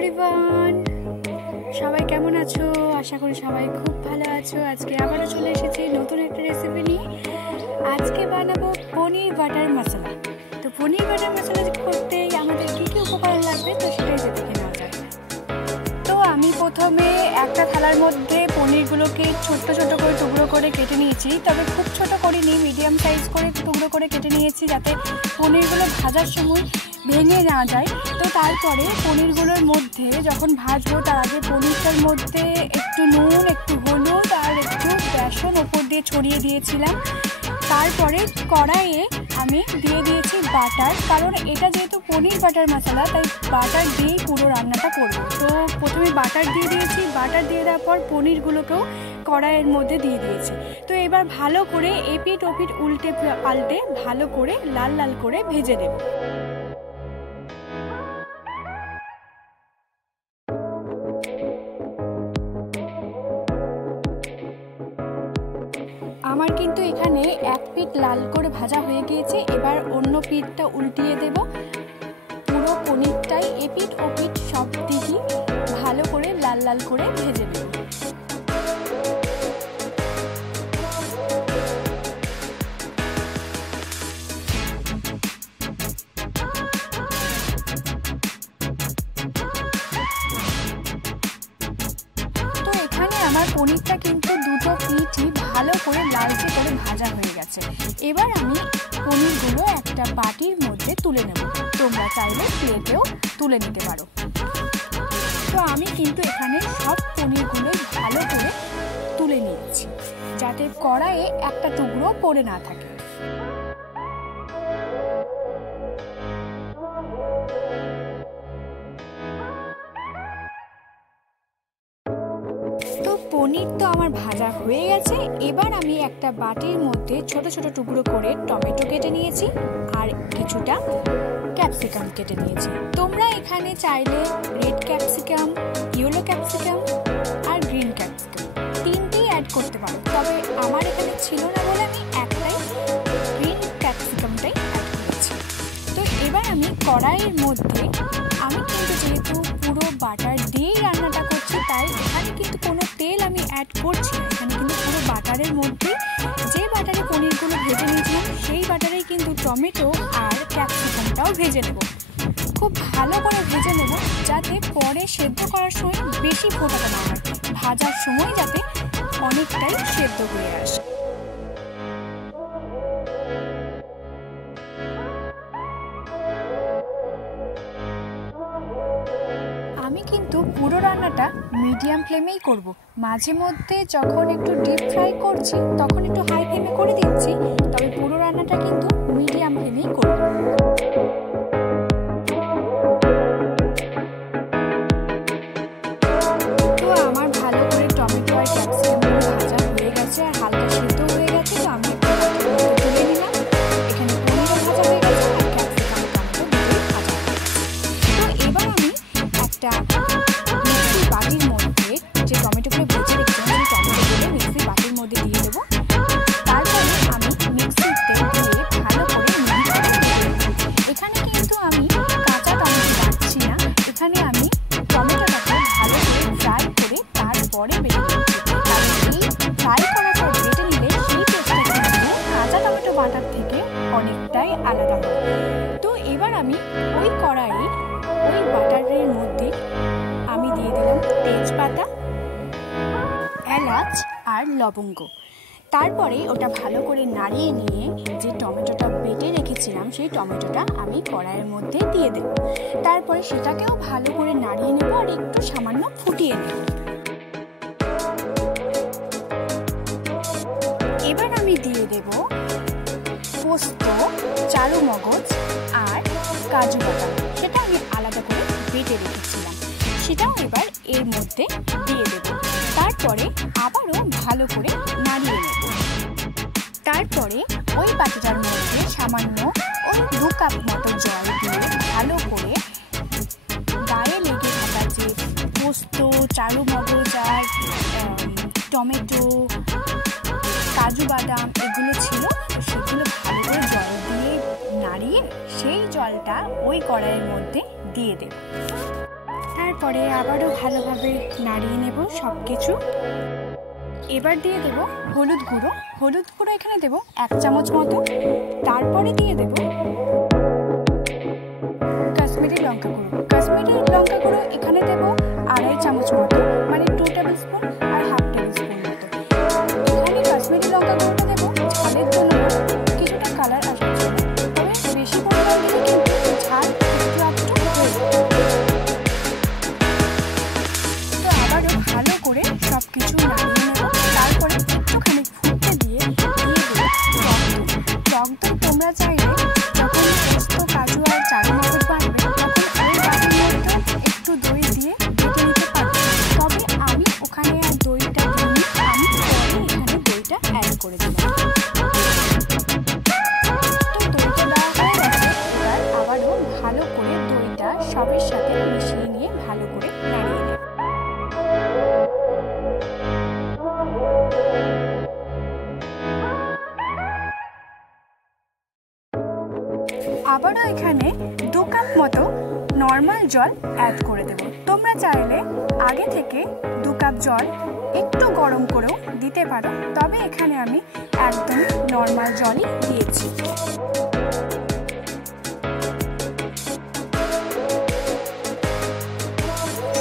Everyone, সবাই কেমন আছো? আশা করি সবাই খুব ভালো আছো। আজকে আবারও চলে এসেছি নতুন একটা রেসিপি নিয়ে। আজকে বানাবো পনির বাটার মশলা। তো পনির বাটার মশলা করতে আমাদের কী কী উপকরণ লাগবে তো সেটাই দেখে নেওয়া যায়। তো আমি প্রথমে একটা থালার মধ্যে পনিরগুলোকে ছোট্ট ছোট করে টুকরো করে কেটে নিয়েছি, তবে খুব ছোট করিনি, মিডিয়াম সাইজ করে টুকরো করে কেটে নিয়েছি যাতে পনিরগুলো ভাজার সময় ভেঙে নেওয়া যায়। তো তারপরে পনিরগুলোর মধ্যে যখন ভাজবো তার আগে পনিরটার মধ্যে একটু নুন, একটু হলুদ আর একটু বেসন ওপর দিয়ে ছড়িয়ে দিয়েছিলাম। তারপরে কড়াইয়ে আমি দিয়ে দিয়েছি বাটার, কারণ এটা যেহেতু পনির বাটার মশলা তাই বাটার দিয়েই পুরো রান্নাটা করবো। তো প্রথমে বাটার দিয়ে দিয়েছি, বাটার দিয়ে দেওয়ার পর পনিরগুলোকেও কড়াইয়ের মধ্যে দিয়ে দিয়েছি। তো এবার ভালো করে এপিট ওপিট উল্টে পাল্টে ভালো করে লাল লাল করে ভেজে দেব। আমার কিন্তু এখানে এক পিঠ লাল করে ভাজা হয়ে গিয়েছে, এবার অন্য পিঠটা উল্টিয়ে দেব। পুরো পনিরটাই এপিঠ ওপিঠ সব দিকই ভালো করে লাল লাল করে ভেজে দেব। আমার পনিরটা কিন্তু দুটো পিঠই ভালো করে লালচে করে ভাজা হয়ে গেছে। এবার আমি পনিরগুলো একটা বাটির মধ্যে তুলে নেব। তোমরা চাইলে প্লেটেও তুলে নিতে পারো। তো আমি কিন্তু এখানে সব পনিরগুলো ভালো করে তুলে নিচ্ছি যাতে কড়াইয়ে একটা টুকরো পড়ে না থাকে। পনির তো আমার ভাজা হয়ে গেছে। এবার আমি একটা বাটির মধ্যে ছোট ছোট টুকরো করে টমেটো কেটে নিয়েছি আর কিছুটা ক্যাপসিকাম কেটে নিয়েছি। তোমরা এখানে চাইলে রেড ক্যাপসিকাম, ইয়েলো ক্যাপসিকাম আর গ্রিন ক্যাপসিকাম তিনটেই অ্যাড করতে পারো, তবে আমার এখানে ছিল না বলে আমি একটাই গ্রিন ক্যাপসিকামটাই অ্যাড করেছি। তো এবার আমি কড়াইয়ের মধ্যে, আমি কিন্তু যেহেতু পুরো বাটার দিয়েই রান্নাটা করছি তাই এখানে কিন্তু কোনো তেল আমি অ্যাড করছি না। এখানে কিন্তু পুরো বাটারের মধ্যে যে বাটারে পনিরগুলো ভেজে নিয়েছিলাম সেই বাটারেই কিন্তু টমেটো আর ক্যাপসিকামটাও ভেজে নেব। খুব ভালো করে ভেজে নেব যাতে পরে সেদ্ধ করার সময় বেশি ফোটাতে না হয়, ভাজার সময় যাতে অনেকটাই সেদ্ধ হয়ে আসে। আমি কিন্তু পুরো রান্নাটা মিডিয়াম ফ্লেমেই করব। মাঝে মধ্যে যখন একটু ডিপ ফ্রাই করছি তখন একটু হাই ফ্লেমে করে দিচ্ছি, তবে পুরো রান্নাটা কিন্তু মিডিয়াম ফ্লেমেই করব। তো আমার ভালো করে টমেটো আর ক্যাপসিকামগুলো ভাজা হয়ে গেছে আর হালকা সিদ্ধ হয়ে গেছে। তো আমি একটু তুলে নিলাম। এখানে পনিরও ভাজা হয়ে গেছে আর ক্যাপসিকাম টমেটো দুটোই ভাজা হয়ে গেছে। তো এবার আমি একটা মিক্সির বাটির মধ্যে যে টমেটোগুলো ভেজে রেখেছিলাম সেই টমেটোগুলো মিক্সির বাটির মধ্যে দিয়ে দেবো। তারপরে আমি মিক্সিতে দিয়ে ভালো করে মিহি করে এখানে কিন্তু আমি কাঁচা টমেটো বাটছি না, এখানে আমি টমেটোটাকে ভালো করে ফ্রাই করে তারপরে বেটে নিচ্ছি। কারণ এই ফ্রাই করার পর বেটে নিলে সেই টেস্টটা কিন্তু কাঁচা টমেটো বাটার থেকে অনেকটাই আলাদা হয়। তো এবার আমি ওই কড়াইয়ে ওই বাটারের মধ্যে আমি দিয়ে দিলাম তেজপাতা, এলাচ আর লবঙ্গ। তারপরে ওটা ভালো করে নাড়িয়ে নিয়ে যে টমেটোটা বেটে রেখেছিলাম সেই টমেটোটা আমি কড়াইয়ের মধ্যে দিয়ে দেব। তারপরে সেটাকেও ভালো করে নাড়িয়ে নেব আর একটু সামান্য ফুটিয়ে নেব। এবার আমি দিয়ে দেব পোস্ত, চারু মগজ আর কাজু বাদাম, সেটা আমি আলাদা করে বেটে রেখেছিলাম, সেটাও এবার এর মধ্যে দিয়ে দেব। তারপরে আবারও ভালো করে নাড়িয়ে নেব। তারপরে ওই বাটিটার মধ্যে সামান্য ওই 2 কাপ মতো জল দিয়ে ভালো করে গায়ে লেগে থাকা যে পোস্ত, চারু মগজ আর টমেটো, কাজু বাদাম এগুলো ছিল সেগুলো ভালো করে জল দিয়ে নাড়িয়ে সেই জলটা ওই কড়াইয়ের মধ্যে দিয়ে দেব। তারপরে আবারও ভালোভাবে নাড়িয়ে নেব সব কিছু। এবার দিয়ে দেব হলুদ গুঁড়ো। হলুদ গুঁড়ো এখানে দেব 1 চামচ মতো। তারপরে দিয়ে দেব কাশ্মীরি লঙ্কা গুঁড়ো। কাশ্মীরি লঙ্কা গুঁড়ো এখানে দেব 2.5 চামচ মতো, মানে 2 টেবিল স্পুন আর 1/2 টেবিল স্পুন মতো। এখানে কাশ্মীরি লঙ্কা গুঁড়োটা দেব ঝালের জন্য, কিছুটা কালার আসার জন্য, তবে বেশি পরিমাণ দিলে কিন্তু ঝাল একটু হয়ে যাবে। তো আবারও ভালো করে সব কিছু নাড়িয়ে নেব। তারপরে একটুখানি ফুটতে দিয়ে দেব টক দই। তোমরা চাইলে যখন পোস্ত, কাজু আর চারু মগজ বাটবে তখন ওই বাটির মধ্যে একটু দই দিয়ে বেটে নিতে পারবে। তবে আমি ওখানে আর দইটা দিইনি, আমি পরে এখানে দইটা অ্যাড করে দিলাম। তো দইটা দেওয়া হয়ে গেছে। এবার আবারও ভালো করে দইটা সবের সাথে মিশিয়ে নিয়ে ভালো করে নাড়িয়ে নেব। আবারও এখানে 2 কাপ মতো নর্মাল জল অ্যাড করে দেব। তোমরা চাইলে আগে থেকে 2 কাপ জল একটু গরম করেও দিতে পারো, তবে এখানে আমি একদম নর্মাল জলই দিয়েছি।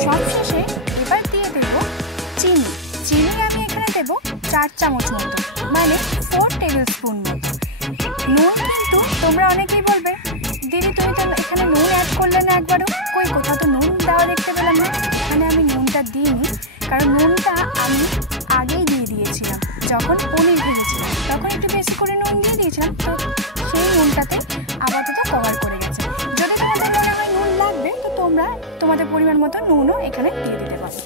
সবশেষে এবার দিয়ে দেব চিনি। চিনি আমি এখানে দেব 4 চামচ মতো, মানে 4 টেবিল স্পুন মতো। নুন কিন্তু তোমরা অনেকেই বলবে, দিদি তুমি তো এখানে নুন অ্যাড করলে না একবারও, কই কোথাও তো নুন দেওয়া দেখতে পেলাম না। এখানে আমি নুনটা দিইনি, কারণ নুনটা আমি আগেই দিয়ে দিয়েছিলাম। যখন পনির ভেজেছিলাম তখন একটু বেশি করে নুন দিয়ে দিয়েছিলাম, তো সেই নুনটাতে আপাতত কভার করে গেছে। যদি তোমাদের মনে হয় নুন লাগবে তো তোমরা তোমাদের পরিমাণ মতো নুনও এখানে দিয়ে দিতে পারো।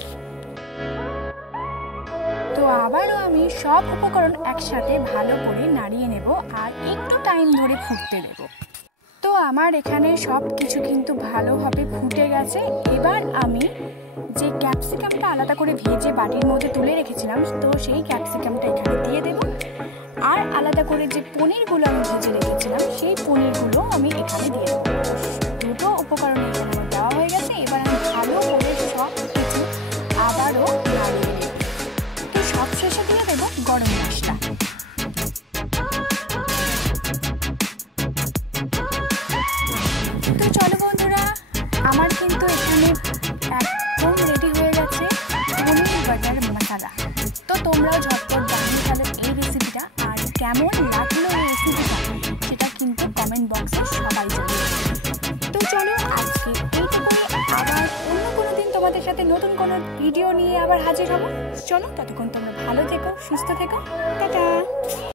তো আবারও আমি সব উপকরণ একসাথে ভালো করে নাড়িয়ে নেব আর একটু টাইম ধরে ফুটতে দেব। তো আমার এখানে সব কিছু কিন্তু ভালোভাবে ফুটে গেছে। এবার আমি যে ক্যাপসিকামটা আলাদা করে ভেজে বাটির মধ্যে তুলে রেখেছিলাম, তো সেই ক্যাপসিকামটা এখানে দিয়ে দেব। আর আলাদা করে যে পনিরগুলো আমি ভেজে রেখেছিলাম সেই পনিরগুলো আমি এখানে দিয়ে দেবো। দুটো উপকরণ এখানে আমার দেওয়া হয়ে গেছে। এবার আমি ভালো করে সব কিছু আবারও নাড়িয়ে দেব। তো সবশেষে দিয়ে দেবো গরম মশলা। তো চলো বন্ধুরা, আমার কিন্তু এখানে একদম রেডি হয়ে গেছে পনির বাটার মশলা। তো তোমরাও ঝটপট বানিয়ে ফেলো এই রেসিপিটা। আর কেমন লাগলো এই রেসিপিটা সেটা কিন্তু কমেন্ট বক্সে সবাই জানাবে। তো চলো আজকে এইটুকুই, আবার অন্য কোনো দিন তোমাদের সাথে নতুন কোনো ভিডিও নিয়ে আবার হাজির হবো। চলো, ততক্ষণ তোমরা ভালো থেকো, সুস্থ থেকো, টাটা।